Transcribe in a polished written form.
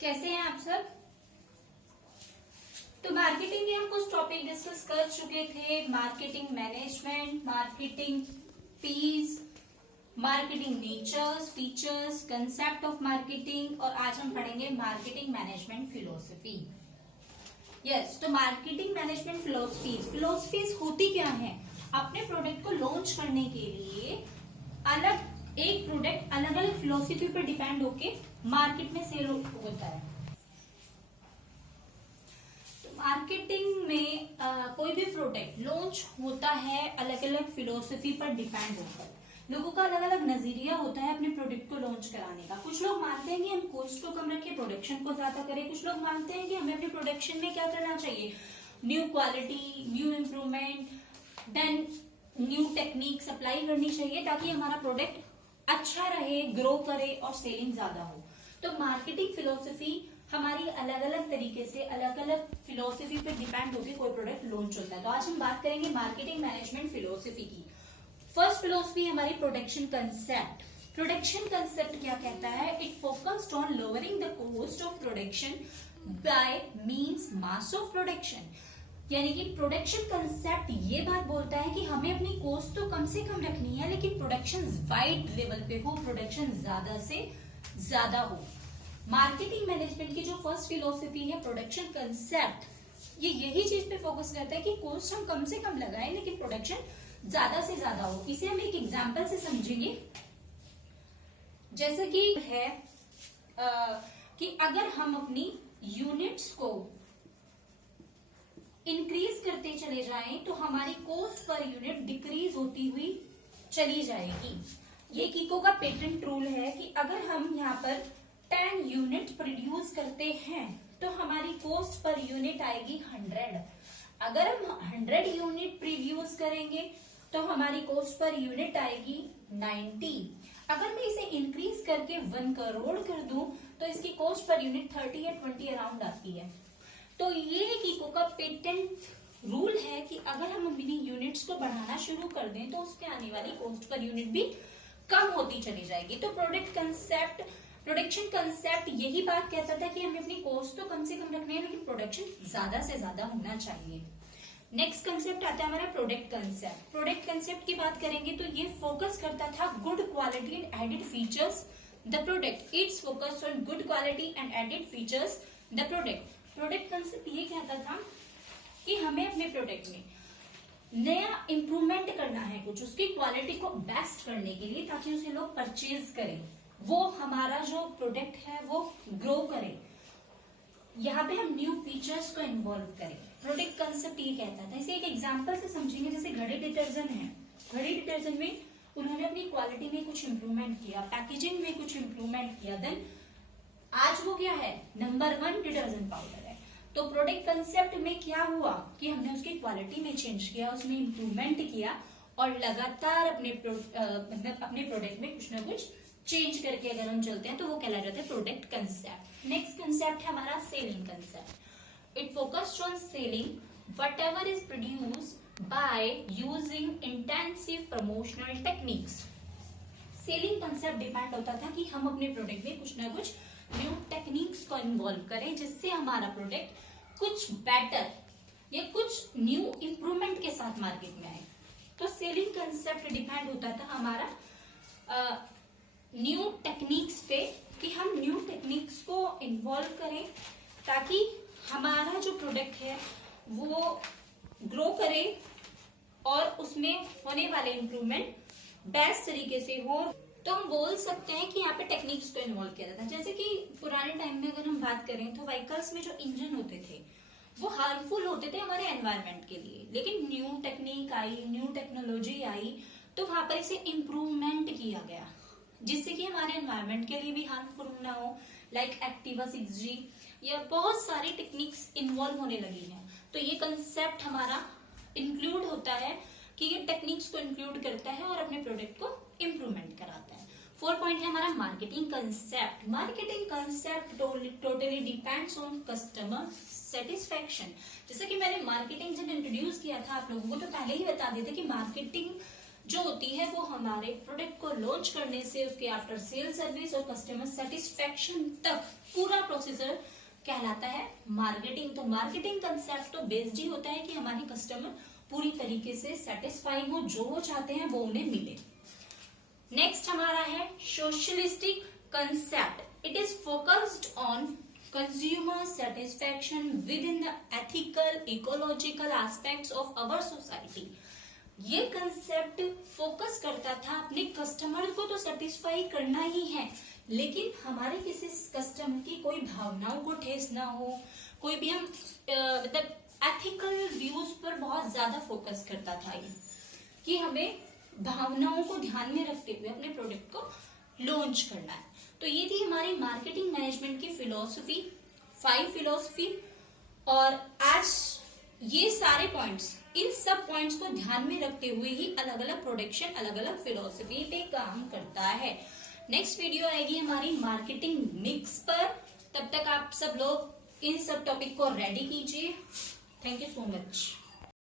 कैसे हैं आप सब। तो मार्केटिंग के हम कुछ टॉपिक डिस्कस कर चुके थे। Marketing management, marketing P's, marketing natures, features, concept of marketing, और आज हम पढ़ेंगे मार्केटिंग मैनेजमेंट फिलोसफी। यस, तो मार्केटिंग मैनेजमेंट फिलोसफीज होती क्या है? अपने प्रोडक्ट को लॉन्च करने के लिए एक प्रोडक्ट अलग अलग फिलोसफी पर डिपेंड होके मार्केट में सेल होता है। तो मार्केटिंग में कोई भी प्रोडक्ट लॉन्च होता है अलग अलग फिलोसफी पर डिपेंड होकर। लोगों का अलग अलग नजरिया होता है अपने प्रोडक्ट को लॉन्च कराने का। कुछ लोग मानते हैं कि हम कॉस्ट को कम रखें, प्रोडक्शन को ज्यादा करें। कुछ लोग मानते हैं कि हमें अपने प्रोडक्शन में क्या करना चाहिए, new quality, new improvement, then new technique apply करनी चाहिए ताकि हमारा प्रोडक्ट अच्छा रहे, ग्रो करे और सेलिंग ज्यादा हो। तो मार्केटिंग फिलोसफी हमारी अलग अलग तरीके से अलग अलग फिलोसफी पे डिपेंड होकर कोई प्रोडक्ट लॉन्च होता है। तो आज हम बात करेंगे मार्केटिंग मैनेजमेंट फिलोसफी की। फर्स्ट फिलोसफी हमारी प्रोडक्शन कंसेप्ट। प्रोडक्शन कंसेप्ट क्या कहता है? It focused on lowering the cost of production by means mass of production. यानी कि प्रोडक्शन कंसेप्ट ये बात बोलता है कि हमें अपनी कॉस्ट तो कम से कम रखनी है, लेकिन प्रोडक्शन वाइड लेवल पे हो, प्रोडक्शन ज्यादा से ज्यादा हो। मार्केटिंग मैनेजमेंट की जो फर्स्ट फिलोसफी है प्रोडक्शन कंसेप्ट, ये यही चीज पे फोकस करता है कि कॉस्ट हम कम से कम लगाएं लेकिन प्रोडक्शन ज्यादा से ज्यादा हो। इसे हम एक एग्जांपल से समझेंगे। जैसे कि है कि अगर हम अपनी यूनिट्स को इंक्रीज करते चले जाएं तो हमारी कॉस्ट पर यूनिट डिक्रीज होती हुई चली जाएगी। ये कीको का पेटेंट रूल है कि अगर हम यहाँ पर 10 यूनिट प्रोड्यूस करते हैं तो हमारी कॉस्ट पर यूनिट आएगी 100। अगर हम 100 यूनिट प्रोड्यूस करेंगे तो हमारी कॉस्ट पर यूनिट आएगी 90। अगर मैं इसे इंक्रीज करके 1 करोड़ कर दूं तो इसकी कॉस्ट पर यूनिट 30 या 20 अराउंड आती है। तो ये कीको का पेटेंट रूल है कि अगर हम अपनी यूनिट्स को बढ़ाना शुरू कर दें तो उसके आने वाली कॉस्ट पर यूनिट भी कम होती चली जाएगी। तो प्रोडक्शन कंसेप्ट यही बात कहता था कि हमें अपनी कॉस्ट तो कम से कम रखनी है लेकिन प्रोडक्शन ज्यादा से ज्यादा होना चाहिए। नेक्स्ट कंसेप्ट आता है हमारा प्रोडक्ट कंसेप्ट। प्रोडक्ट कंसेप्ट की बात करेंगे तो ये फोकस करता था good quality and added features the product. It's focus on good quality and added features the product. Product concept ये कहता था कि हमें अपने प्रोडक्ट में नया इंप्रूवमेंट करना है, कुछ उसकी क्वालिटी को बेस्ट करने के लिए ताकि उसे लोग परचेज करें, वो हमारा जो प्रोडक्ट है वो ग्रो करे। यहाँ पे हम न्यू फीचर्स को इन्वॉल्व करें। प्रोडक्ट कंसेप्ट ये कहता था। इसे एक एग्जांपल से समझेंगे। जैसे घड़ी डिटर्जेंट है, घड़ी डिटर्जेंट में उन्होंने अपनी क्वालिटी में कुछ इंप्रूवमेंट किया, पैकेजिंग में कुछ इंप्रूवमेंट किया, देन आज वो क्या है, नंबर 1 डिटर्जेंट पाउडर है। तो प्रोडक्ट कंसेप्ट में क्या हुआ कि हमने उसकी क्वालिटी में चेंज किया, उसमें इंप्रूवमेंट किया और लगातार अपने प्रोडक्ट में कुछ ना कुछ चेंज करके अगर हम चलते हैं तो वो कहला जाता है प्रोडक्ट कंसेप्ट। नेक्स्ट कंसेप्ट है हमारा selling concept. It focused on selling whatever is produced by using intensive promotional techniques. Selling concept depend होता था कि हम अपने प्रोडक्ट में कुछ ना कुछ न्यू टेक्निक्स को इन्वॉल्व करें जिससे हमारा प्रोडक्ट कुछ बेटर या कुछ न्यू इंप्रूवमेंट के साथ मार्केट में आए। तो सेलिंग कंसेप्ट डिपेंड होता था हमारा न्यू टेक्निक्स पे कि हम न्यू टेक्निक्स को इन्वॉल्व करें ताकि हमारा जो प्रोडक्ट है वो ग्रो करे और उसमें होने वाले इंप्रूवमेंट बेस्ट तरीके से हो। तो हम बोल सकते हैं कि यहाँ पे टेक्निक्स को इन्वॉल्व किया जाता है। जैसे कि पुराने टाइम में अगर हम बात करें तो व्हीकल्स में जो इंजन होते थे वो हार्मफुल होते थे हमारे एनवायरनमेंट के लिए, लेकिन न्यू टेक्निक आई, न्यू टेक्नोलॉजी आई तो वहां पर इसे इम्प्रूवमेंट किया गया जिससे कि हमारे एनवायरनमेंट के लिए भी हार्मफुल ना हो। लाइक एक्टिवा 6G या बहुत सारी टेक्निक्स इन्वॉल्व होने लगी हैं। तो ये कंसेप्ट हमारा इंक्लूड होता है कि ये टेक्निक्स को इंक्लूड करता है और अपने प्रोडक्ट को इम्प्रूवमेंट कराता है। 4 पॉइंट है हमारा marketing concept. Marketing concept totally depends on customer satisfaction. जैसे कि मैंने मार्केटिंग जब इंट्रोड्यूस किया था आप लोगों को तो पहले ही बता दिया था कि मार्केटिंग जो होती है वो हमारे प्रोडक्ट को लॉन्च करने से उसके आफ्टर सेल सर्विस और कस्टमर सेटिस्फेक्शन तक पूरा प्रोसीजर कहलाता है मार्केटिंग। तो मार्केटिंग कंसेप्ट तो बेस्ड ही होता है कि हमारे कस्टमर पूरी तरीके से सेटिस्फाई हो, जो वो चाहते हैं वो उन्हें मिले। नेक्स्ट हमारा है socialistic concept. It is focused on consumer satisfaction with in the ethical ecological aspects of our society. ये कंसेप्ट फोकस करता था अपने कस्टमर को तो सेटिस्फाई करना ही है, लेकिन हमारे किसी कस्टमर की कोई भावनाओं को ठेस ना हो, कोई भी हम मतलब एथिकल व्यूज पर बहुत ज्यादा फोकस करता था ये, कि हमें भावनाओं को ध्यान में रखते हुए अपने प्रोडक्ट को लॉन्च करना है। तो ये थी हमारी मार्केटिंग मैनेजमेंट की फिलॉसफी, 5 फिलॉसफी। और आज ये सारे पॉइंट्स, इन सब पॉइंट्स को ध्यान में रखते हुए ही अलग अलग प्रोडक्शन अलग अलग फिलॉसफी पे काम करता है। नेक्स्ट वीडियो आएगी हमारी मार्केटिंग मिक्स पर। तब तक आप सब लोग इन सब टॉपिक को रेडी कीजिए। Thank you so much.